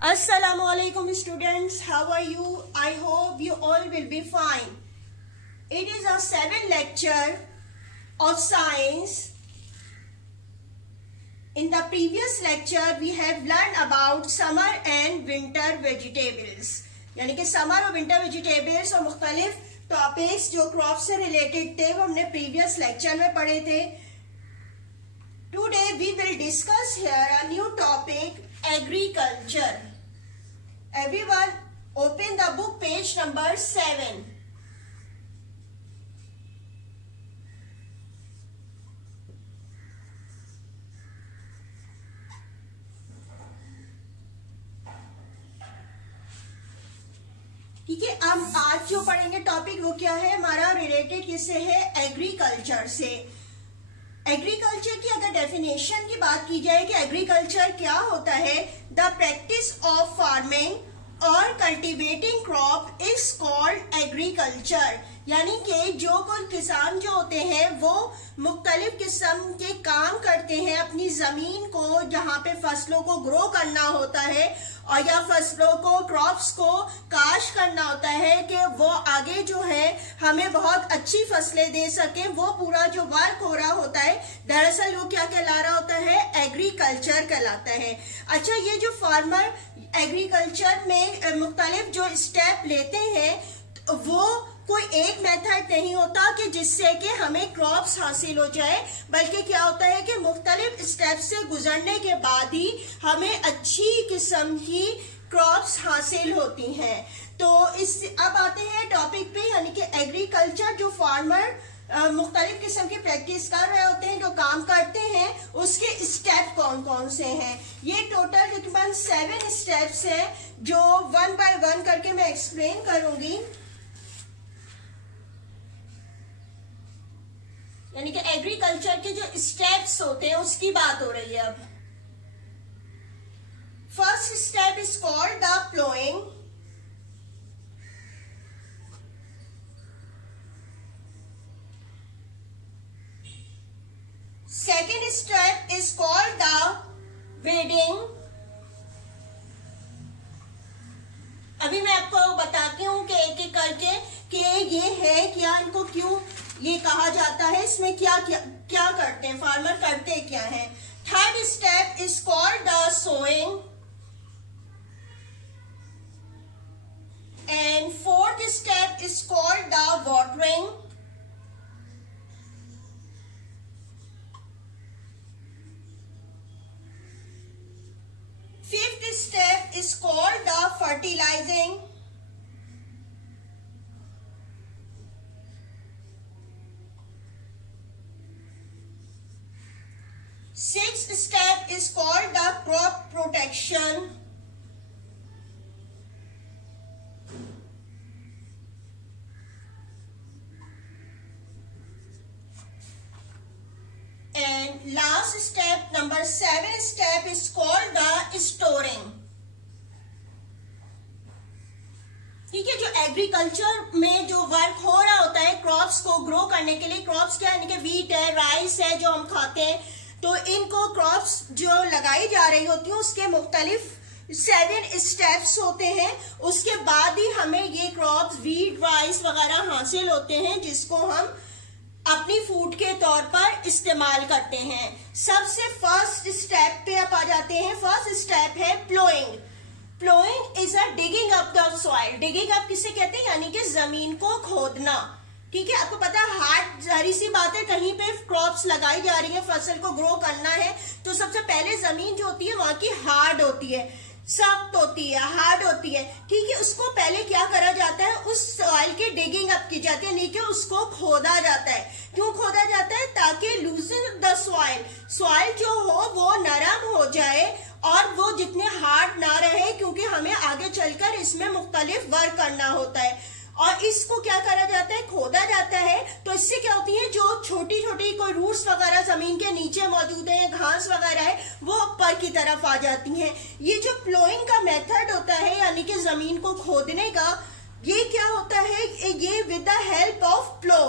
Assalamualaikum students, how are you? I hope you all will be fine. It is our 7th lecture of science. In the previous lecture we have learned about summer and winter vegetables. यानी कि summer और winter vegetables और मुख्तलिफ topics जो crop से related थे वो हमने प्रीवियस लेक्चर में पढ़े थे. Today we will discuss here a new topic, agriculture. Everyone open the book page number 7. ठीक है, अब आज जो पढ़ेंगे टॉपिक वो क्या है हमारा, रिलेटेड किससे है, एग्रीकल्चर से. एग्रीकल्चर की अगर डेफिनेशन की बात की जाए कि एग्रीकल्चर क्या होता है, द प्रैक्टिस ऑफ फार्मिंग और cultivating crop is called agriculture. यानी कि जो कोई किसान जो होते हैं वो मुख्तलिफ किस्म के काम करते हैं अपनी जमीन को, जहाँ पे फसलों को ग्रो करना होता है और या फसलों को, क्रॉप्स को काश करना होता है कि वो आगे जो है हमें बहुत अच्छी फसलें दे सके. वो पूरा जो वर्क हो रहा होता है दरअसल वो क्या कहला रहा होता है, एग्रीकल्चर कहलाता है. अच्छा, ये जो फार्मर एग्रीकल्चर में मुख्तलिफ जो स्टेप लेते हैं वो कोई एक मेथड नहीं होता कि जिससे कि हमें क्रॉप्स हासिल हो जाए, बल्कि क्या होता है कि मुख्तलिफ स्टेप से गुजरने के बाद ही हमें अच्छी किस्म की क्रॉप्स हासिल होती हैं. तो अब आते हैं टॉपिक पे, यानी कि एग्रीकल्चर जो फार्मर मुख्तलिफ किस्म की प्रैक्टिस कर रहे होते हैं, जो काम करते हैं, उसके स्टेप कौन कौन से हैं. ये टोटल तकरीबन 7 स्टेप्स हैं जो 1 बाय 1 करके मैं एक्सप्लेन करूंगी. यानी कि एग्रीकल्चर के जो स्टेप्स होते हैं उसकी बात हो रही है. अब first step is called the ploughing. Second step is called the wedding. अभी मैं आपको बताती हूँ कि एक एक करके कि ये है क्या, इनको क्यों ये कहा जाता है, इसमें क्या क्या क्या करते हैं फार्मर, करते क्या हैं. Third step is called the sowing and fourth step is called the watering. Fifth step is called the fertilising. Sixth step is called the crop protection. And last step, number 7 step is called the storing. ठीक है, जो agriculture में जो work हो रहा होता है crops को ग्रो करने के लिए, क्रॉप्स क्या है कि वीट है, राइस है जो हम खाते हैं, तो इनको क्रॉप्स जो लगाई जा रही होती है उसके मुख्तलिफ 7 स्टेप्स होते हैं. उसके बाद ही हमें ये क्रॉप्स, वीट, राइस वगैरह हासिल होते हैं जिसको हम अपनी फूड के तौर पर इस्तेमाल करते हैं. सबसे फर्स्ट स्टेप पे आप आ जाते हैं. फर्स्ट स्टेप है ploughing. Ploughing is a digging up the soil. Digging up किसे कहते हैं, यानी कि जमीन को खोदना. ठीक है, आपको पता है हार्ड जारी सी बात है, कहीं पे क्रॉप्स लगाई जा रही है, फसल को ग्रो करना है, तो सबसे पहले जमीन जो होती है वहां की हार्ड होती है, सख्त होती है, हार्ड होती है. ठीक है, उसको पहले क्या करा जाता है, उस सॉइल की डिगिंग अप की जाती है, नहीं कि उसको खोदा जाता है. क्यों खोदा जाता है, ताकि लूजन द सॉइल, सॉइल जो हो वो नरम हो जाए और वो जितने हार्ड ना रहे, क्योंकि हमें आगे चलकर इसमें मुख्तलिफ वर्क करना होता है. और इसको क्या करा जाता है, खोदा जाता है. तो इससे क्या होती है, जो छोटी छोटी कोई रूट्स वगैरह जमीन के नीचे मौजूद है, घास वगैरह है, वो ऊपर की तरफ आ जाती हैं. ये जो प्लोइंग का मेथड होता है, यानी कि जमीन को खोदने का, ये क्या होता है, ये विद द हेल्प ऑफ प्लो.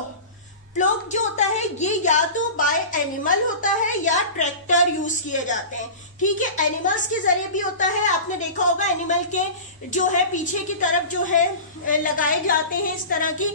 प्लो जो होता है ये या तो बाय एनिमल होता है या ट्रैक्टर यूज किए जाते हैं. ठीक है, एनिमल्स के जरिए भी होता है. आपने देखा होगा एनिमल के जो है पीछे की तरफ जो है लगाए जाते हैं, इस तरह की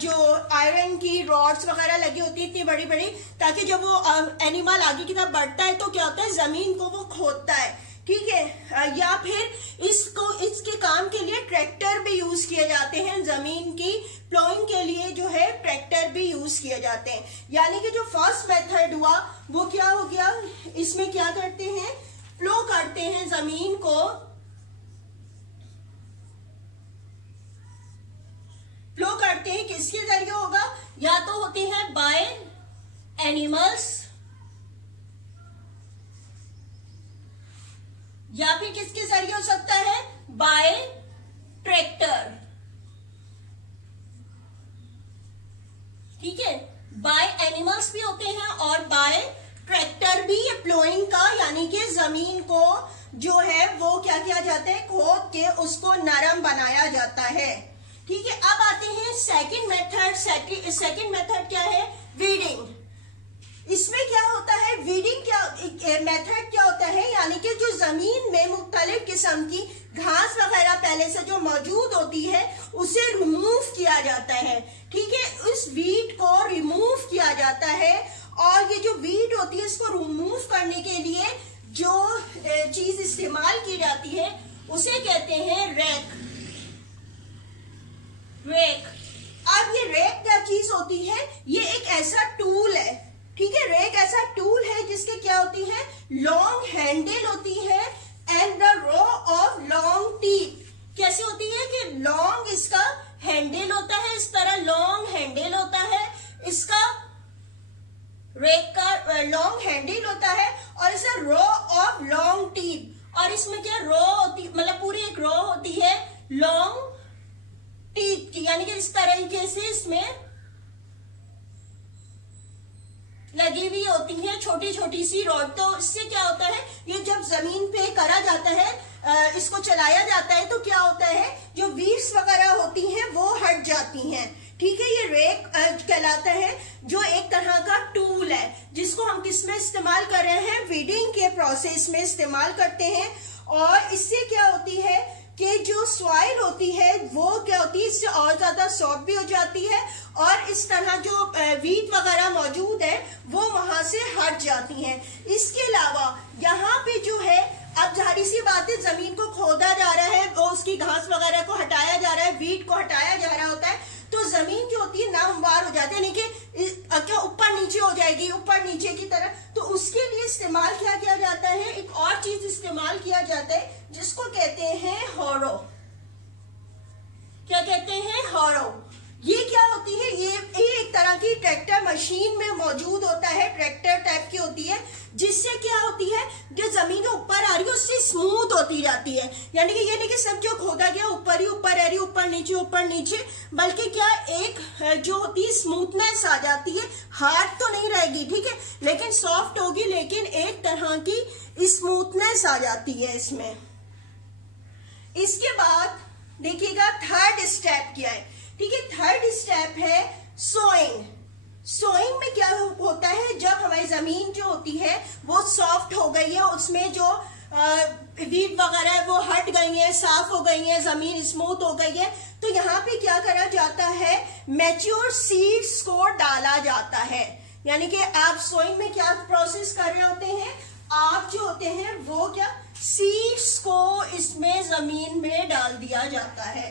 जो आयरन की रॉड्स वगैरह लगी होती है इतनी बड़ी बड़ी, ताकि जब वो एनिमल आगे की तरफ बढ़ता है तो क्या होता है, जमीन को वो खोदता है, ठीक है। या फिर इसके काम के लिए ट्रैक्टर भी यूज किए जाते हैं, जमीन की प्लोइंग के लिए जो है ट्रैक्टर भी यूज किए जाते हैं। यानी कि जो फर्स्ट मेथड हुआ वो क्या हो गया, इसमें क्या करते हैं, प्लो करते हैं जमीन को, प्लो करते हैं, किसके जरिए होगा, या तो होते हैं बाय एनिमल्स या फिर किसके जरिए हो सकता है, बाय ट्रैक्टर, ठीक है। बाय एनिमल्स भी होते हैं और बाय ट्रैक्टर भी, ये प्लोइंग का यानी कि जमीन को जो है वो क्या किया जाता है, खोद के उसको नरम बनाया जाता है, ठीक है। अब आते हैं सेकंड मेथड। सेकंड मेथड क्या है, वीडिंग। इसमें क्या होता है, वीडिंग क्या मेथड क्या होता है, यानी कि जो जमीन में मुख्तलिफ किस्म की घास वगैरह पहले से जो मौजूद होती है उसे रिमूव किया जाता है, ठीक है। इस वीड को रिमूव किया जाता है और ये जो वीड होती है इसको रिमूव करने के लिए जो चीज इस्तेमाल की जाती है उसे कहते हैं रेक। अब ये रेक क्या चीज होती है, ये एक ऐसा टूल है, ठीक है। रेक ऐसा टूल है जिसके क्या होती है, लॉन्ग हैंडल होती है and the row of long teeth. कैसे होती है कि लॉन्ग इसका हैंडल होता है, इस तरह लॉन्ग हैंडल होता है, इसका रेक का लॉन्ग हैंडल होता है और इसे रो ऑफ लॉन्ग टीथ, और इसमें क्या रो होती, मतलब पूरी एक रो होती है लॉन्ग टीथ की, यानी कि इस तरीके से इसमें लगी हुई होती है छोटी छोटी सी रॉड। तो इससे क्या होता है, ये जब जमीन पे करा जाता है, इसको चलाया जाता है तो क्या होता है, जो वीड्स वगैरह होती हैं वो हट जाती हैं, ठीक है। ये रेक कहलाता है, जो एक तरह का टूल है जिसको हम किस में इस्तेमाल कर रहे हैं, वीडिंग के प्रोसेस में इस्तेमाल करते हैं। और इससे क्या होती है कि जो सॉइल होती है वो क्या होती है, इससे और ज्यादा सॉफ्ट भी हो जाती है और इस तरह जो वीट वगैरह मौजूद है वो वहां से हट जाती हैं। इसके अलावा यहाँ पे जो है, अब जाहिर सी बात है जमीन को खोदा जा रहा है, वो उसकी घास वगैरह को हटाया जा रहा है, वीट को हटाया जा रहा होता है, तो जमीन जो होती है नामवार हो जाती है, यानी कि क्या ऊपर नीचे हो जाएगी, ऊपर नीचे की तरह। तो उसके लिए इस्तेमाल क्या किया जाता है, एक और चीज इस्तेमाल किया जाता है जिसको कहते हैं हॉरो। क्या कहते हैं, हॉरो। ये क्या होती है, ये एक तरह की ट्रैक्टर मशीन में मौजूद होता है, ट्रैक्टर टाइप की होती है, जिससे क्या होती है, जो जमीन जो ऊपर आ रही है उससे स्मूथ होती जाती है। यानी कि ये नहीं कि सब जो खोदा गया ऊपर ही ऊपर रह रही, ऊपर नीचे, बल्कि क्या एक जो होती है स्मूथनेस आ जाती है, हार्ड तो नहीं रहेगी, ठीक है, लेकिन सॉफ्ट होगी, लेकिन एक तरह की स्मूथनेस आ जाती है इसमें। इसके बाद देखिएगा थर्ड स्टेप क्या है, ठीक है। थर्ड स्टेप है सोइंग। सोइंग में क्या होता है, जब हमारी जमीन जो होती है वो सॉफ्ट हो गई है, उसमें जो वीड वगैरह है वो हट गई है, साफ हो गई है, जमीन स्मूथ हो गई है, तो यहाँ पे क्या करा जाता है, मैच्योर सीड्स को डाला जाता है। यानी कि आप सोइंग में क्या प्रोसेस कर रहे होते हैं, आप जो होते हैं वो क्या सीड्स को इसमें जमीन में डाल दिया जाता है।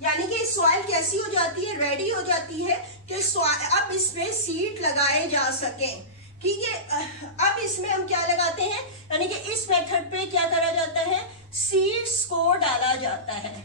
यानी कि सॉइल कैसी हो जाती है, रेडी हो जाती है कि अब इसमें सीड लगाए जा सकें, ठीक है। अब इसमें हम क्या लगाते हैं, यानी कि इस मेथड पे क्या करा जाता है, सीड्स को डाला जाता है,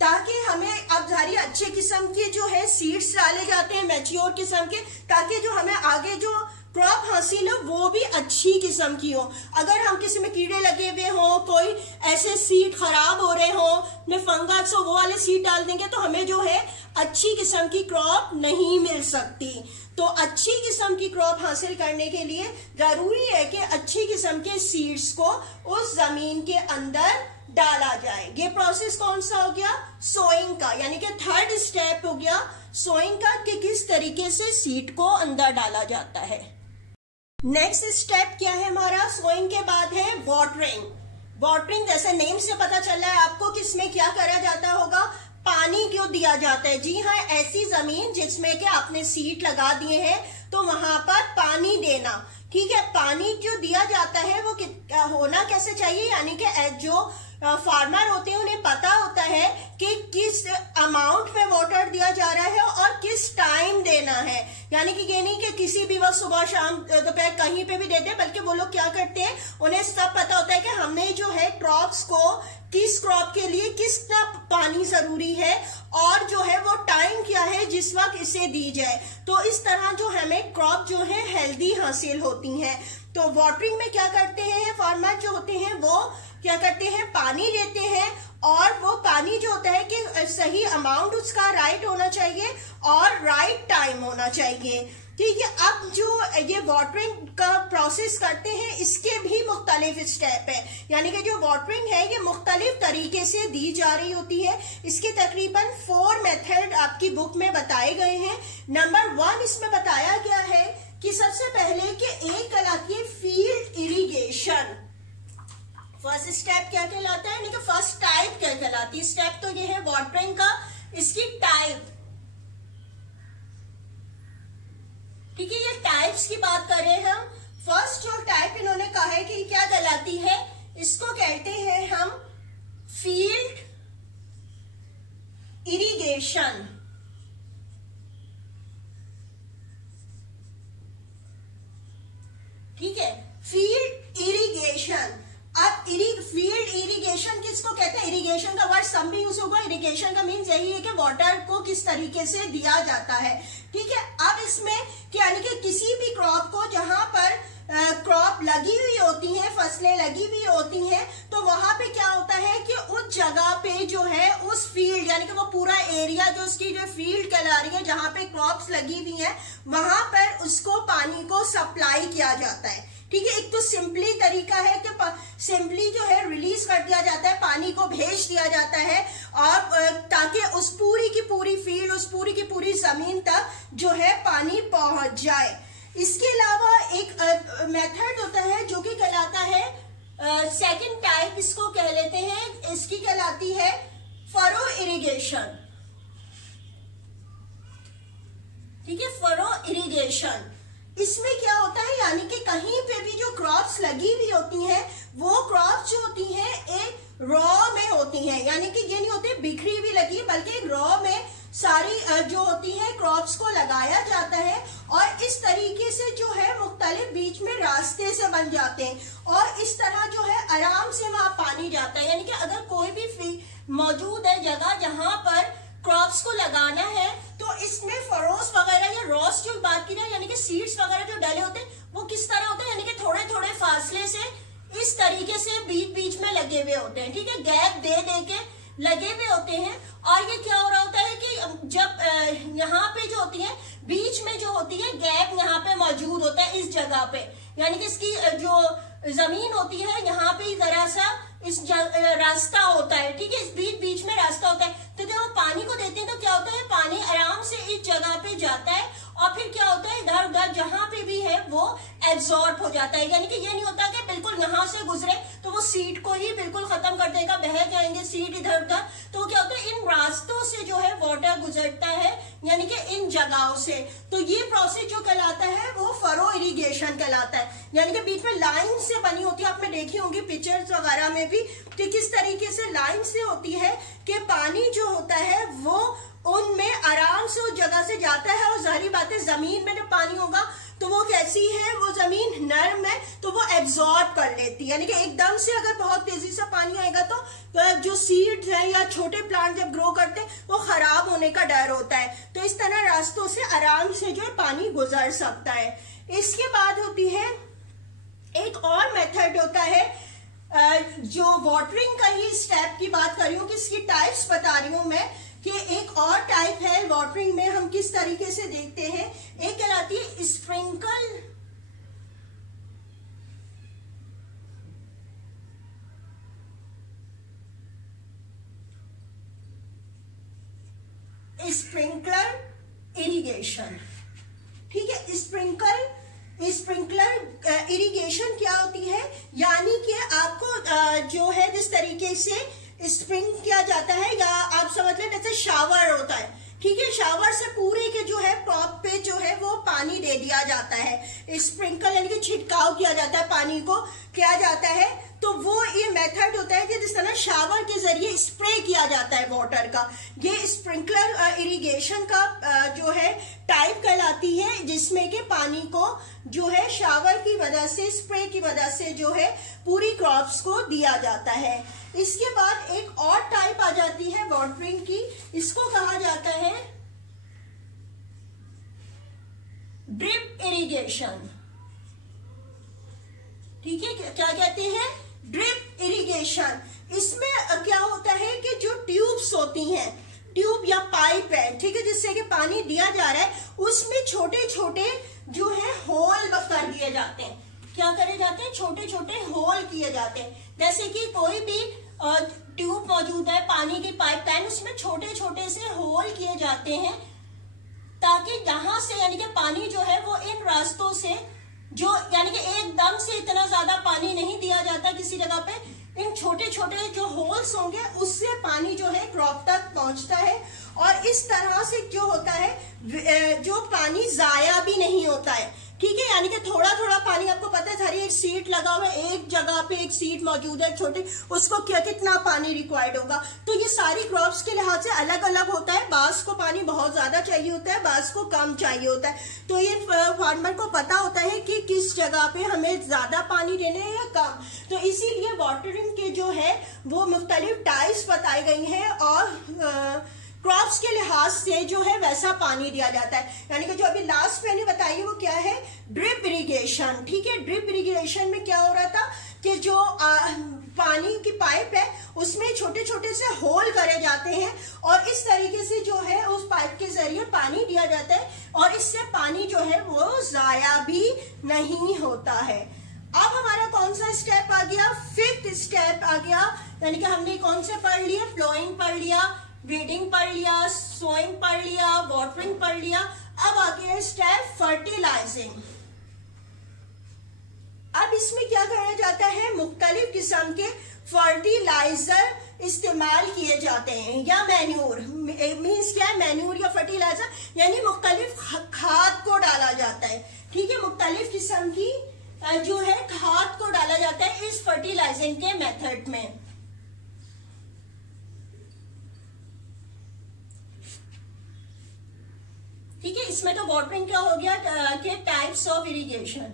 ताकि हमें अब जारी अच्छे किस्म के जो है सीड्स डाले जाते हैं, मैच्योर किस्म के, ताकि जो हमें आगे जो क्रॉप हासिल हो वो भी अच्छी किस्म की हो। अगर हम किसी में कीड़े लगे हुए हों, कोई ऐसे सीड खराब हो रहे हों, ने फंगस हो, वो वाले सीड डाल देंगे तो हमें जो है अच्छी किस्म की क्रॉप नहीं मिल सकती। तो अच्छी किस्म की क्रॉप हासिल करने के लिए जरूरी है कि अच्छी किस्म के सीड्स को उस जमीन के अंदर डाला जाए। ये प्रोसेस कौन सा हो गया, सोइंग का, यानी कि थर्ड स्टेप हो गया सोइंग का, कि किस तरीके से सीड को अंदर डाला जाता है। नेक्स्ट स्टेप क्या है हमारा, सोइंग के बाद है वाटरिंग। वाटरिंग जैसे नेम से पता चल रहा है आपको कि इसमें क्या करा जाता होगा, पानी क्यों दिया जाता है। जी हाँ, ऐसी जमीन जिसमें कि आपने सीड लगा दिए हैं तो वहां पर पानी देना, ठीक है। पानी जो दिया जाता है वो होना कैसे चाहिए, यानी कि जो फार्मर होते हैं उन्हें पता होता है कि किस अमाउंट में वाटर दिया जा रहा है और किस टाइम देना है। यानी कि ये नहीं कि किसी भी वक्त सुबह शाम दोपहर कहीं पे भी देते हैं, बल्कि वो लोग क्या करते हैं, उन्हें सब पता होता है कि हमने जो है क्रॉप्स को किस क्रॉप के लिए कितना पानी जरूरी है और जो है वो टाइम क्या है जिस वक्त इसे दी जाए। तो इस तरह जो हमें क्रॉप जो है हेल्दी हासिल होती है। तो वाटरिंग में क्या करते हैं फार्मर जो होते हैं, वो क्या करते हैं, पानी देते हैं, और वो पानी जो होता है कि सही अमाउंट उसका राइट होना चाहिए और राइट टाइम होना चाहिए, ठीक है। अब जो ये वाटरिंग का प्रोसेस करते हैं इसके भी मुख्तलिफ स्टेप है, यानी कि जो वाटरिंग है ये मुख्तलिफ तरीके से दी जा रही होती है। इसके तकरीबन 4 मेथड आपकी बुक में बताए गए हैं। नंबर 1 इसमें बताया गया है कि सबसे पहले कि एक कहलाती है फील्ड इरिगेशन। फर्स्ट स्टेप क्या कहलाता है, यानी कि फर्स्ट टाइप क्या कहलाती है। स्टेप तो ये है वाटरिंग का, इसकी टाइप, ठीक है। ये टाइप्स की बात करें हम, फर्स्ट जो टाइप इन्होंने कहा है कि क्या कहलाती है, इसको कहते हैं हम फील्ड इरिगेशन, ठीक है, फील्ड इरिगेशन। अब फील्ड इरिगेशन किसको कहते हैं, इरिगेशन का वर्ड सम भी यूज होगा। इरिगेशन का मीन्स यही है कि वाटर को किस तरीके से दिया जाता है, ठीक है। अब इसमें यानी कि किसी भी क्रॉप को जहां पर क्रॉप लगी हुई होती है, फसलें लगी हुई होती हैं, तो वहां पे क्या होता है कि उस जगह पे जो है उस फील्ड यानी कि वो पूरा एरिया जो उसकी जो फील्ड कहला रही है जहां पे क्रॉप्स लगी हुई है, वहां पर उसको पानी को सप्लाई किया जाता है, ठीक है। एक तो सिंपली तरीका है कि सिंपली जो है रिलीज कर दिया जाता है, पानी को भेज दिया जाता है, और ताकि उस पूरी की पूरी फील्ड, उस पूरी की पूरी जमीन तक जो है पानी पहुंच जाए। इसके अलावा एक मेथड होता है जो कि कहलाता है सेकंड टाइप, इसको कह लेते हैं, इसकी कहलाती है फरो इरिगेशन, ठीक है, फरो इरिगेशन। इसमें क्या होता है, यानी कि कहीं पे भी जो क्रॉप्स लगी हुई होती हैं वो क्रॉप्स जो होती हैं एक रॉ में होती हैं, यानी कि ये नहीं होती बिखरी हुई लगी, बल्कि एक रॉ में सारी जो होती है क्रॉप्स को लगाया जाता है, और इस तरीके से जो है मुख्तलिफ बीच में रास्ते से बन जाते हैं, और इस तरह जो है आराम से वहां पानी जाता है। यानी कि अगर कोई भी मौजूद है जगह जहां पर क्रॉप्स को लगाना है, तो इसमें फरोस वगैरह या रॉस जो बात की जाए, यानी कि सीड्स वगैरह जो डले होते हैं वो किस तरह होते हैं, यानी कि थोड़े थोड़े फासले से इस तरीके से बीच बीच में लगे हुए होते हैं, ठीक है, गैप दे दे के लगे हुए होते हैं। और ये क्या हो रहा होता है कि जब यहाँ पे जो होती है बीच में जो होती है गैप यहाँ पे मौजूद होता है इस जगह पे, यानी कि इसकी जो जमीन होती है यहाँ पे जरा सा इस रास्ता होता है, ठीक है, इस बीच बीच में रास्ता होता है। तो जब हम पानी को देते हैं तो क्या होता है, पानी आराम से इस जगह पे जाता है, और फिर क्या होता है इधर उधर जहां पे भी है वो एब्जॉर्ब हो जाता है। यानी कि ये नहीं होता कि बिल्कुल यहाँ से गुजरे तो वो सीड को ही बिल्कुल खत्म कर देगा, बह जाएंगे सीड इधर उधर। तो क्या होता है, इन रास्तों से जो है वाटर गुजरता है, यानी कि इन जगहों से। तो ये प्रोसेस जो कहलाता है वो फरो इरिगेशन कहलाता है, यानी कि बीच में लाइन से बनी होती है। आपने देखी होंगी पिक्चर्स वगैरह में भी कि किस तरीके से लाइन से होती है कि पानी जो होता है वो उनमें आराम से उस जगह से जाता है, और जाहिर बात है जमीन में जब पानी होगा तो वो कैसी है, वो जमीन नरम है तो वो एब्जॉर्ब कर लेती है। यानी कि एकदम से अगर बहुत तेजी से पानी आएगा तो जो सीड्स हैं या छोटे प्लांट जब ग्रो करते हैं वो खराब होने का डर होता है। तो इस तरह रास्तों से आराम से जो है पानी गुजर सकता है। इसके बाद होती है एक और मेथड होता है जो वाटरिंग का ही स्टेप की बात कर रही हूँ, किसकी टाइप्स बता रही हूँ मैं, कि एक और टाइप है वाटरिंग में हम किस तरीके से देखते हैं। एक कहलाती है स्प्रिंकल स्प्रिंकलर इरिगेशन, ठीक है। स्प्रिंकल स्प्रिंकलर इरिगेशन क्या होती है, यानी कि आपको जो है जिस तरीके से स्प्रिंग किया जाता है, या आप समझ लें जैसे शावर होता है, ठीक है, शावर से पूरे के जो है क्रॉप पे जो है वो पानी दे दिया जाता है, स्प्रिंकल यानी कि छिड़काव किया जाता है, पानी को किया जाता है। तो वो ये मेथड होता है कि जिस तरह शावर के जरिए स्प्रे किया जाता है वाटर का, ये स्प्रिंकलर इरिगेशन का जो है टाइप कहलाती है, जिसमें कि पानी को जो है शावर की वजह से, स्प्रे की वजह से जो है पूरी क्रॉप्स को दिया जाता है। इसके बाद एक और टाइप आ जाती है वाटरिंग की, इसको कहा जाता है ड्रिप इरिगेशन, ठीक है, क्या कहते हैं, ड्रिप इरिगेशन। इसमें क्या होता है कि जो ट्यूब्स होती हैं, ट्यूब या पाइप है, ठीक है, जिससे कि पानी दिया जा रहा है, उसमें छोटे छोटे जो है होल कर दिए जाते हैं। क्या करे जाते हैं, छोटे छोटे होल किए जाते हैं। जैसे कि कोई भी ट्यूब मौजूद है, पानी की पाइपलाइन, उसमें छोटे छोटे से होल किए जाते हैं, ताकि यहां से यानी कि पानी जो है वो इन रास्तों से, जो यानी कि एकदम से इतना ज्यादा पानी नहीं दिया जाता किसी जगह पे, इन छोटे छोटे जो होल्स होंगे उससे पानी जो है क्रॉप तक पहुंचता है। और इस तरह से जो होता है जो पानी जाया भी नहीं होता है, ठीक है, यानी कि थोड़ा थोड़ा पानी, आपको पता है सारी एक सीट लगा हुआ है, एक जगह पे एक सीट मौजूद है छोटी, उसको क्या कितना पानी रिक्वायर्ड होगा। तो ये सारी क्रॉप्स के लिहाज से अलग अलग होता है, बांस को पानी बहुत ज्यादा चाहिए होता है, बांस को कम चाहिए होता है। तो ये फार्मर को पता होता है कि किस जगह पे हमें ज्यादा पानी देने हैं या कम। तो इसीलिए वाटरिंग के जो है वो मुख्तलिफ टाइप्स बताई गई हैं, और क्रॉप्स के लिहाज से जो है वैसा पानी दिया जाता है। यानी कि जो अभी लास्ट मैंने बताई वो क्या है, ड्रिप इरिगेशन, ठीक है। ड्रिप इरिगेशन में क्या हो रहा था कि जो पानी की पाइप है उसमें छोटे छोटे से होल करे जाते हैं, और इस तरीके से जो है उस पाइप के जरिए पानी दिया जाता है, और इससे पानी जो है वो जाया भी नहीं होता है। अब हमारा कौन सा स्टेप आ गया, फिफ्थ स्टेप आ गया, यानी कि हमने कौन से पढ़ लिया, फ्लोइंग पढ़ लिया, वीडिंग पढ़ लिया, सोइंग पढ़ लिया, वाटरिंग पढ़ लिया। अब आ गया स्टेप फर्टिलाइजिंग। अब इसमें क्या करा जाता है, मुख्तलिफ किस्म के फर्टिलाइजर इस्तेमाल किए जाते हैं, या मैन्यूर, मीन्स क्या है, मैन्यूर या फर्टिलाइजर यानी मुख्तलिफ खाद को डाला जाता है, ठीक है, मुख्तलिफ किस्म की जो है खाद को डाला जाता है इस फर्टिलाइजिंग के मेथड में। ठीक है, इसमें तो वाटरिंग क्या हो गया के टाइप्स ऑफ इरिगेशन।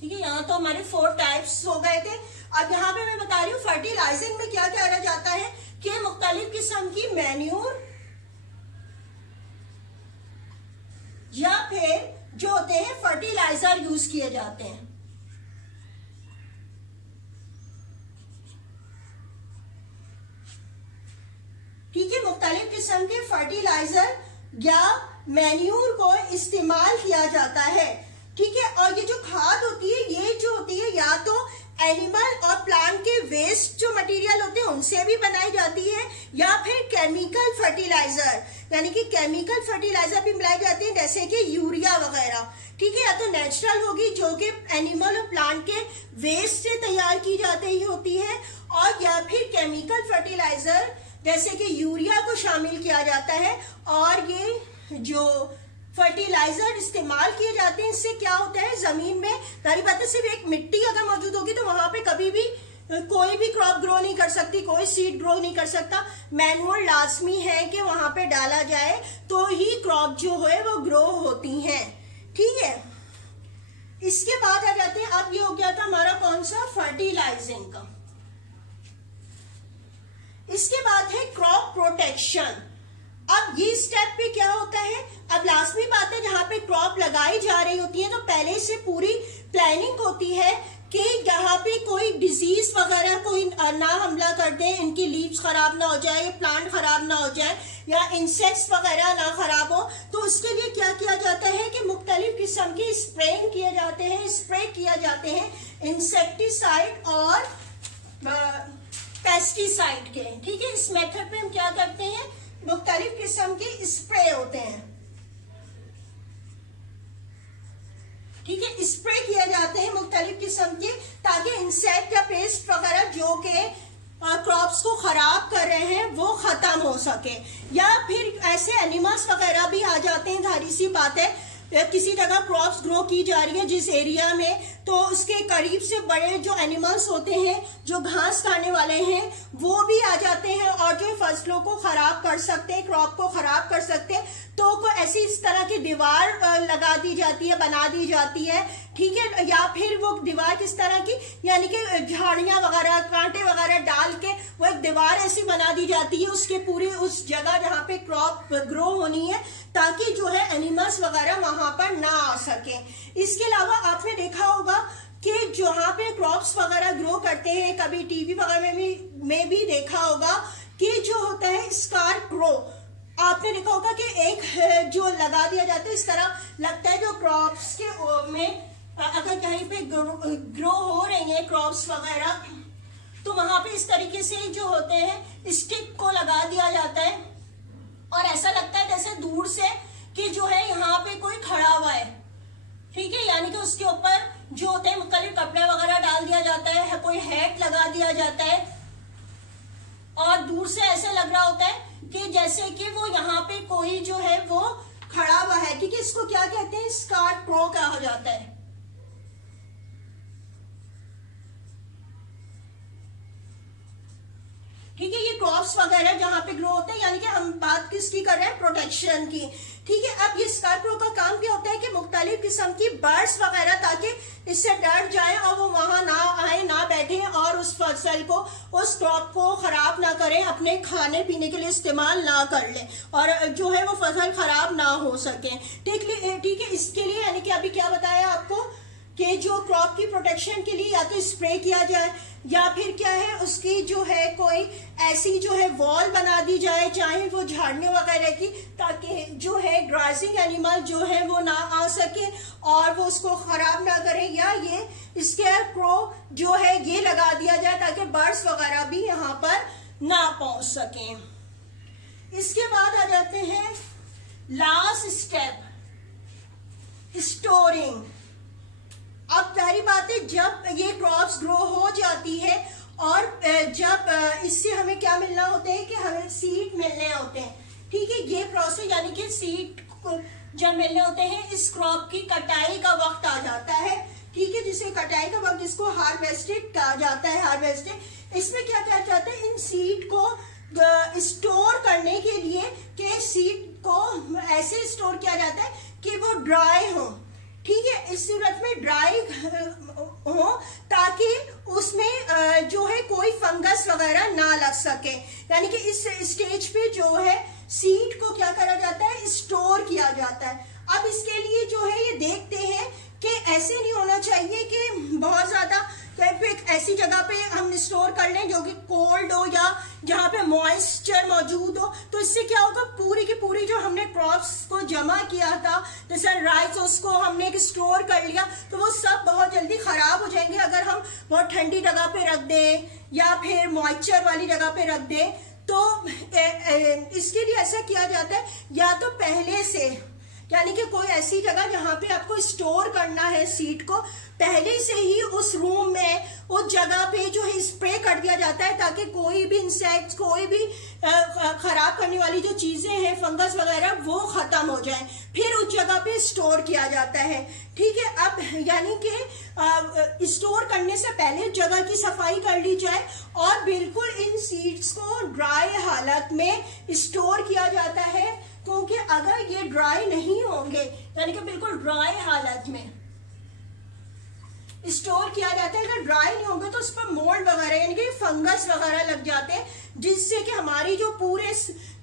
ठीक है, यहाँ तो हमारे 4 टाइप्स हो गए थे। अब यहाँ पे मैं बता रही हूँ फर्टिलाइजिंग में क्या करा जाता है कि मुख्तलिफ किस्म की मैन्यूर या फिर जो होते हैं फर्टिलाइजर यूज किए जाते हैं। ठीक है, मुख्तलिफ किस्म के फर्टिलाइजर या मैन्यूर को इस्तेमाल किया जाता है। ठीक है, और ये जो खाद होती है ये जो होती है या तो एनिमल और प्लांट के वेस्ट जो मटेरियल होते हैं उनसे भी बनाई जाती है, या फिर केमिकल फर्टिलाइजर यानी कि केमिकल फर्टिलाइजर भी बनाई जाती है, जैसे कि यूरिया वगैरह। ठीक है, या तो नेचुरल होगी जो कि एनिमल और प्लांट के वेस्ट से तैयार की जाती होती है, और या फिर केमिकल फर्टिलाइजर जैसे कि यूरिया को शामिल किया जाता है। और ये जो फर्टिलाइजर इस्तेमाल किए जाते हैं इससे क्या होता है, जमीन में सारी बातें, सिर्फ एक मिट्टी अगर मौजूद होगी तो वहां पे कभी भी कोई भी क्रॉप ग्रो नहीं कर सकती, कोई सीड ग्रो नहीं कर सकता। मैन्योर लाजमी है कि वहां पे डाला जाए तो ही क्रॉप जो है वो ग्रो होती हैं। ठीक है, इसके बाद आ जाते हैं, अब ये हो गया था हमारा कौन सा, फर्टिलाइजिंग का। इसके बाद है क्रॉप प्रोटेक्शन। अब ये स्टेप पे क्या होता है, अब लाजमी बात है जहां पे क्रॉप लगाई जा रही होती है तो पहले से पूरी प्लानिंग होती है कि यहाँ पे कोई डिजीज वगैरह कोई ना हमला कर दे, इनकी लीव्स खराब ना हो जाए, प्लांट खराब ना हो जाए, या इंसेक्ट्स वगैरह ना खराब हो। तो उसके लिए क्या किया जाता है कि मुख्तलिफ किस्म के स्प्रे किए जाते हैं इंसेक्टिसाइड और पेस्टिसाइड के। ठीक है, इस मेथड पे हम क्या करते हैं मुख्तलिफ किस्म के स्प्रे होते हैं, ठीक है, स्प्रे किए जाते हैं मुख्तलिफ किस्म के, ताकि इंसेक्ट या पेस्ट वगैरह जो के क्रॉप्स को खराब कर रहे हैं वो खत्म हो सके। या फिर ऐसे एनिमल्स वगैरह भी आ जाते हैं, जाहिर सी बात है किसी जगह क्रॉप्स ग्रो की जा रही है जिस एरिया में, तो उसके करीब से बड़े जो एनिमल्स होते हैं जो घास खाने वाले हैं वो भी आ जाते हैं और जो फसलों को खराब कर सकते हैं, क्रॉप को खराब कर सकते हैं। तो को ऐसी इस तरह की दीवार लगा दी जाती है, बना दी जाती है, ठीक है। या फिर वो दीवार किस तरह की, यानी कि झाड़ियां वगैरह, कांटे वगैरह डाल के वो एक दीवार ऐसी बना दी जाती है उसके पूरी उस जगह जहाँ पे क्रॉप ग्रो होनी है, ताकि जो है एनिमल्स वगैरह वहां पर ना आ सके। इसके अलावा आपने देखा होगा कि जहाँ पे क्रॉप्स वगैरह ग्रो करते हैं, कभी टीवी वगैरह में भी देखा होगा कि जो होता है स्कार क्रो, आपने देखा होगा कि एक जो लगा दिया जाता है, इस तरह लगता है जो क्रॉप्स के में अगर कहीं पे ग्रो हो रही है क्रॉप्स वगैरह, तो वहां पे इस तरीके से जो होते हैं स्टिक को लगा दिया जाता है और ऐसा लगता है जैसे दूर से कि जो है यहाँ पे कोई खड़ा हुआ है, ठीक है। यानी कि उसके ऊपर जो होते हैं मुख्तलिफ कपड़े वगैरह डाल दिया जाता है, कोई हैट लगा दिया जाता है और दूर से ऐसे लग रहा होता है कि जैसे कि वो यहाँ पे कोई जो है वो खड़ा हुआ है, ठीक है। इसको क्या कहते हैं, स्कार क्रो कहा जाता है। ठीक है, ये क्रॉप्स वगैरह जहाँ पे ग्रो होते हैं, यानी कि हम बात किसकी कर रहे हैं, प्रोटेक्शन की, ठीक है। अब ये स्कारक्रो का काम क्या होता है कि मुख्तलिफ किस्म की बर्ड्स वगैरह ताकि इससे डर जाए और वो वहां ना आए, ना बैठे और उस फसल को, उस क्रॉप को खराब ना करें, अपने खाने पीने के लिए इस्तेमाल ना कर ले और जो है वो फसल खराब ना हो सके, ठीक है। इसके लिए यानी कि अभी क्या बताया आपको कि जो क्रॉप की प्रोटेक्शन के लिए या तो स्प्रे किया जाए या फिर क्या है उसकी जो है कोई ऐसी जो है वॉल बना दी जाए, चाहे वो झाड़ने वगैरह की, ताकि जो है ग्रासिंग एनिमल जो है वो ना आ सके और वो उसको खराब ना करे, या ये स्केयर क्रो जो है ये लगा दिया जाए ताकि बर्ड्स वगैरह भी यहाँ पर ना पहुंच सके। इसके बाद आ जाते हैं लास्ट स्टेप, स्टोरिंग। अब सारी बातें जब ये क्रॉप्स ग्रो हो जाती है और जब इससे हमें क्या मिलना होता है कि हमें सीड मिलने होते हैं, ठीक है। ये प्रोसेस यानी कि सीड जब मिलने होते हैं, इस क्रॉप की कटाई का वक्त आ जाता है, ठीक है, जिसे कटाई का वक्त जिसको हार्वेस्टेड कहा जाता है, हार्वेस्टेड। इसमें क्या कहा जाता है, इन सीड को स्टोर करने के लिए कि सीड को ऐसे स्टोर किया जाता है कि वो ड्राई हो, ठीक है, इस सूरत में ड्राई हो ताकि उसमें जो है कोई फंगस वगैरह ना लग सके। यानी कि इस स्टेज पे जो है सीड को क्या करा जाता है, स्टोर किया जाता है। अब इसके लिए जो है ये देखते हैं कि ऐसे नहीं होना चाहिए कि बहुत ज्यादा एक ऐसी जगह पे हम स्टोर कर लें जो कि कोल्ड हो या जहाँ पे मॉइस्चर मौजूद हो, तो इससे क्या होगा, पूरी की पूरी जो हमने क्रॉप्स को जमा किया था जैसे राइस, उसको हमने स्टोर कर लिया तो वो सब बहुत जल्दी खराब हो जाएंगे अगर हम बहुत ठंडी जगह पे रख दें या फिर मॉइस्चर वाली जगह पे रख दें। तो इसके लिए ऐसा किया जाता है, या तो पहले से यानी कि कोई ऐसी जगह जहाँ पे आपको स्टोर करना है सीड को, पहले से ही उस रूम में उस जगह पे जो है स्प्रे कर दिया जाता है ताकि कोई भी इंसेक्ट्स, कोई भी खराब करने वाली जो चीजें हैं, फंगस वगैरह, वो खत्म हो जाए, फिर उस जगह पे स्टोर किया जाता है, ठीक है। अब यानी कि स्टोर करने से पहले जगह की सफाई कर ली जाए और बिल्कुल इन सीड्स को ड्राई हालत में स्टोर किया जाता है, क्योंकि अगर ये ड्राई नहीं होंगे यानी कि बिल्कुल ड्राई हालत में स्टोर किया जाता है, अगर ड्राई नहीं होंगे तो उस पर मोल्ड वगैरह यानी कि फंगस वगैरह लग जाते हैं, जिससे कि हमारी जो पूरे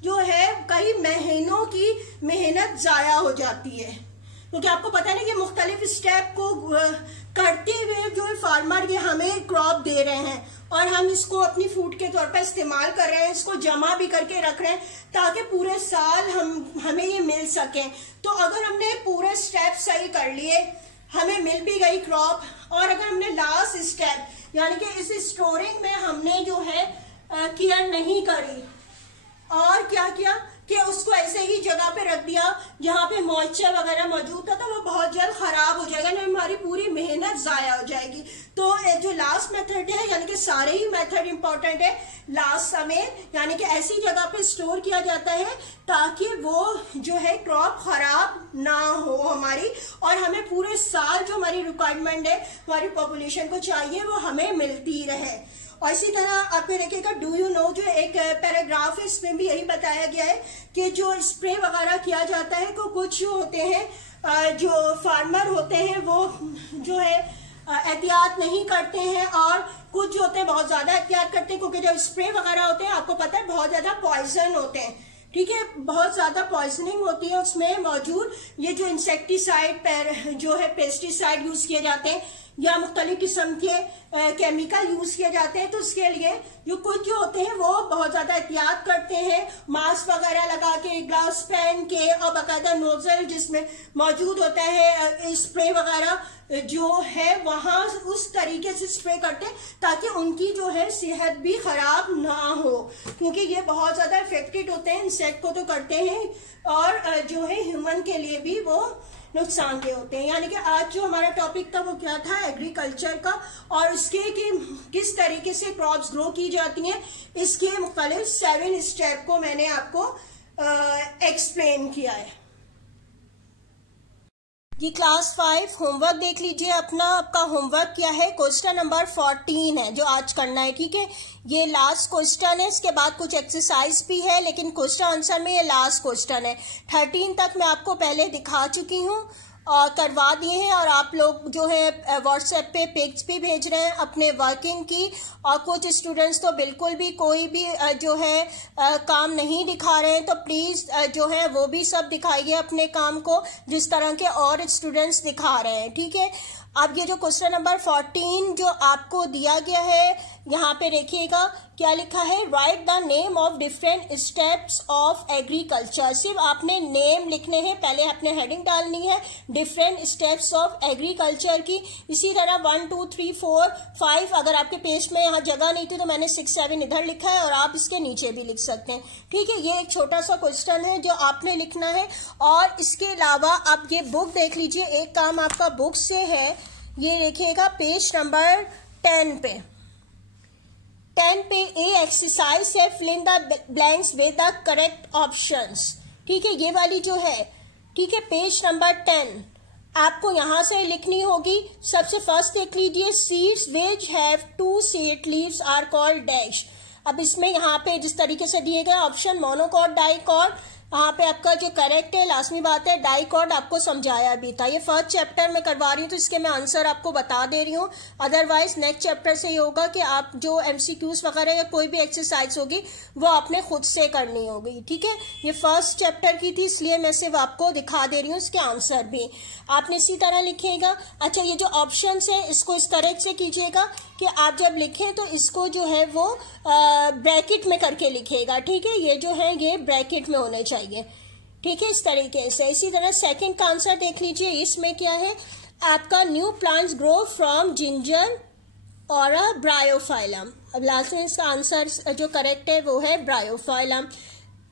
जो है कई महीनों की मेहनत जाया हो जाती है। क्योंकि आपको पता है ना कि मुख्तलिफ स्टेप को करते हुए जो फार्मर ये हमें क्रॉप दे रहे हैं और हम इसको अपनी फूड के तौर पर इस्तेमाल कर रहे हैं, इसको जमा भी करके रख रहे हैं ताकि पूरे साल हमें ये मिल सके। तो अगर हमने पूरे स्टेप सही कर लिए, हमें मिल भी गई क्रॉप, और अगर हमने लास्ट स्टेप यानी कि इस स्टोरिंग में हमने जो है केयर नहीं करी, और क्या किया कि उसको ऐसे ही जगह पे रख दिया जहाँ पे मॉइस्चर वगैरह मौजूद था, तो वो बहुत जल्द खराब हो जाएगा, नहीं हमारी पूरी मेहनत जाया हो जाएगी। तो जो लास्ट मेथड है, यानी कि सारे ही मेथड इंपॉर्टेंट है, लास्ट समय यानी कि ऐसी जगह पे स्टोर किया जाता है ताकि वो जो है क्रॉप खराब ना हो हमारी, और हमें पूरे साल जो हमारी रिक्वायरमेंट है, हमारी पॉपुलेशन को चाहिए, वो हमें मिलती रहे। और इसी तरह आप देखिएगा, डू यू नो जो एक पैराग्राफ है, इसमें भी यही बताया गया है कि जो स्प्रे वगैरह किया जाता है, को कुछ होते हैं जो फार्मर होते हैं वो जो है एहतियात नहीं करते हैं, और कुछ जो होते हैं बहुत ज्यादा एहतियात करते हैं, क्योंकि जो स्प्रे वगैरह होते हैं आपको पता है बहुत ज्यादा पॉइजन होते हैं, ठीक है, बहुत ज्यादा पॉइजनिंग होती है उसमें मौजूद। ये जो इंसेक्टिसाइड जो है पेस्टिसाइड यूज किए जाते हैं या मुख्तलिफ किस्म के केमिकल यूज किए जाते हैं, तो उसके लिए जो कुछ जो होते हैं वो बहुत ज्यादा एहतियात करते हैं, मास्क वगैरह लगा के, ग्लव्स पहन के, और बाकायदा नोजल जिसमें मौजूद होता है स्प्रे वगैरह जो है वहां उस तरीके से स्प्रे करते हैं ताकि उनकी जो है सेहत भी खराब ना हो, क्योंकि ये बहुत ज्यादा इफेक्टेड होते हैं, इंसेक्ट को तो करते हैं और जो है ह्यूमन के लिए भी वो नुकसानदेह होते हैं। यानी कि आज जो हमारा टॉपिक था वो क्या था, एग्रीकल्चर का, और उसके कि किस तरीके से क्रॉप्स ग्रो की जाती हैं, इसके मुख्तलिफ 7 स्टेप को मैंने आपको एक्सप्लेन किया है। ये क्लास 5 होमवर्क देख लीजिए अपना। आपका होमवर्क क्या है, क्वेश्चन नंबर 14 है जो आज करना है, ठीक है। ये लास्ट क्वेश्चन है, इसके बाद कुछ एक्सरसाइज भी है, लेकिन क्वेश्चन आंसर में ये लास्ट क्वेश्चन है। 13 तक मैं आपको पहले दिखा चुकी हूँ और करवा दिए हैं, और आप लोग जो है व्हाट्सएप पे पिक्स भी भेज रहे हैं अपने वर्किंग की, और कुछ स्टूडेंट्स तो बिल्कुल भी कोई भी जो है काम नहीं दिखा रहे हैं, तो प्लीज़ जो है वो भी सब दिखाइए अपने काम को जिस तरह के और स्टूडेंट्स दिखा रहे हैं, ठीक है। अब ये जो क्वेश्चन नंबर 14 जो आपको दिया गया है, यहाँ पे देखिएगा क्या लिखा है, right the name of different steps of agriculture. सिर्फ आपने नेम लिखने हैं, पहले आपने हेडिंग डालनी है डिफरेंट स्टेप्स ऑफ एग्रीकल्चर की। इसी तरह 1 2 3 4 5, अगर आपके पेज में यहाँ जगह नहीं थी तो मैंने 6 7 इधर लिखा है, और आप इसके नीचे भी लिख सकते हैं, ठीक है। ये एक छोटा सा क्वेश्चन है जो आपने लिखना है, और इसके अलावा आप ये बुक देख लीजिए, एक काम आपका बुक से है, ये देखिएगा पेज नंबर 10 पे। 10 पे ए एक्सरसाइज है, fill in the blanks with the correct options, ठीक है, ये वाली जो है, ठीक है। पेज नंबर 10 आपको यहां से लिखनी होगी। सबसे फर्स्ट देख लीजिए, seeds which have 2 seed leaves are called dash. अब इसमें यहाँ पे जिस तरीके से दिए गए ऑप्शन मोनोकॉट, डाइकॉट, यहाँ पे आपका जो करेक्ट है, लाजमी बात है, डाइकॉट आपको समझाया भी था। ये फर्स्ट चैप्टर में करवा रही हूँ तो इसके मैं आंसर आपको बता दे रही हूँ, अदरवाइज नेक्स्ट चैप्टर से ये होगा कि आप जो MCQs वगैरह या कोई भी एक्सरसाइज होगी वो आपने खुद से करनी होगी, ठीक है। ये फर्स्ट चैप्टर की थी, इसलिए मैं सिर्फ आपको दिखा दे रही हूँ, इसके आंसर भी आपने इसी तरह लिखिएगा। अच्छा, ये जो ऑप्शन है इसको इस तरह से कीजिएगा कि आप जब लिखें तो इसको जो है वो ब्रैकेट में करके लिखिएगा, ठीक है। ये जो है ये ब्रैकेट में होने चाहिए, ठीक है, इस तरीके से। इसी तरह सेकंड का आंसर देख लीजिए, इसमें क्या है आपका, new plants grow from ginger और अ ब्रायोफाइलम। अब लास्ट में इसका आंसर जो करेक्ट है वो है ब्रायोफाइलम।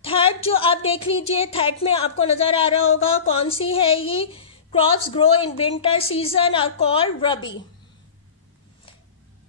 थर्ड जो आप देख लीजिए, थर्ड में आपको नजर आ रहा होगा कौन सी है ये, crops grow in winter season are called rabi.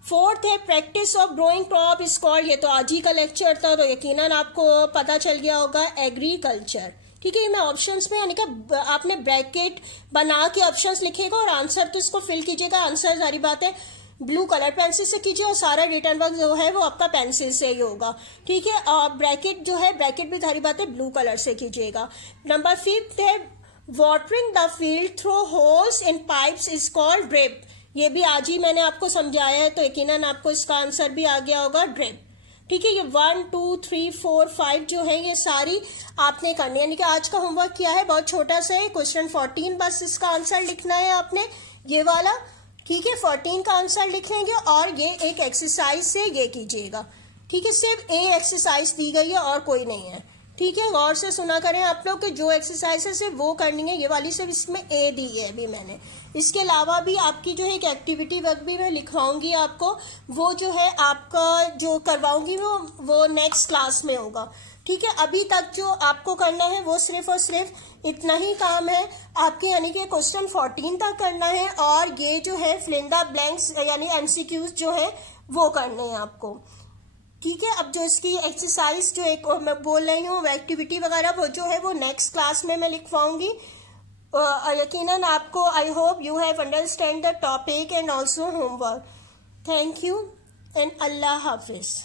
Fourth है practice of growing crop is called, ये तो आज ही का लेक्चर था तो यकीनन आपको पता चल गया होगा, एग्रीकल्चर, ठीक है। मैं ऑप्शंस में यानी कि आपने ब्रैकेट बना के ऑप्शंस लिखेगा और आंसर तो इसको फिल कीजिएगा। आंसर सारी बात है ब्लू कलर पेंसिल से कीजिए और सारा रिटर्न वर्क जो है वो आपका पेंसिल से ही होगा, ठीक है। और ब्रैकेट जो है, ब्रैकेट भी सारी बात है ब्लू कलर से कीजिएगा। नंबर 5 है watering the field through holes in pipes is called drip. ये भी आज ही मैंने आपको समझाया है तो यकीनन आपको इसका आंसर भी आ गया होगा, ड्रिप, ठीक है। ये 1 2 3 4 5 जो है ये सारी आपने करनी है, यानी कि आज का होमवर्क किया है बहुत छोटा सा है, क्वेश्चन 14 बस इसका आंसर लिखना है आपने, ये वाला, ठीक है। 14 का आंसर लिख लेंगे और ये एक एक्सरसाइज से ये कीजिएगा, ठीक है। सिर्फ ए एक्सरसाइज दी गई है और कोई नहीं है, ठीक है। गौर से सुना करें आप लोग कि जो एक्सरसाइज है सिर्फ वो करनी है, ये वाली सिर्फ इसमें ए दी है अभी मैंने। इसके अलावा भी आपकी जो है एक एक्टिविटी वर्क भी मैं लिखवाऊंगी आपको, वो जो है आपका जो करवाऊंगी वो नेक्स्ट क्लास में होगा। ठीक है, अभी तक जो आपको करना है वो सिर्फ और सिर्फ इतना ही काम है आपके, यानी कि क्वेश्चन 14 तक करना है, और ये जो है फिल इन द ब्लैंक्स यानी MCQs जो है वो करने हैं आपको। ठीक है, अब जो इसकी एक्सरसाइज जो एक मैं बोल रही हूँ एक्टिविटी वगैरह वो जो है वो नेक्स्ट क्लास में मैं लिखवाऊंगी। यकीनन आपको, I hope you have understand the topic and also homework. Thank you and Allah Hafiz.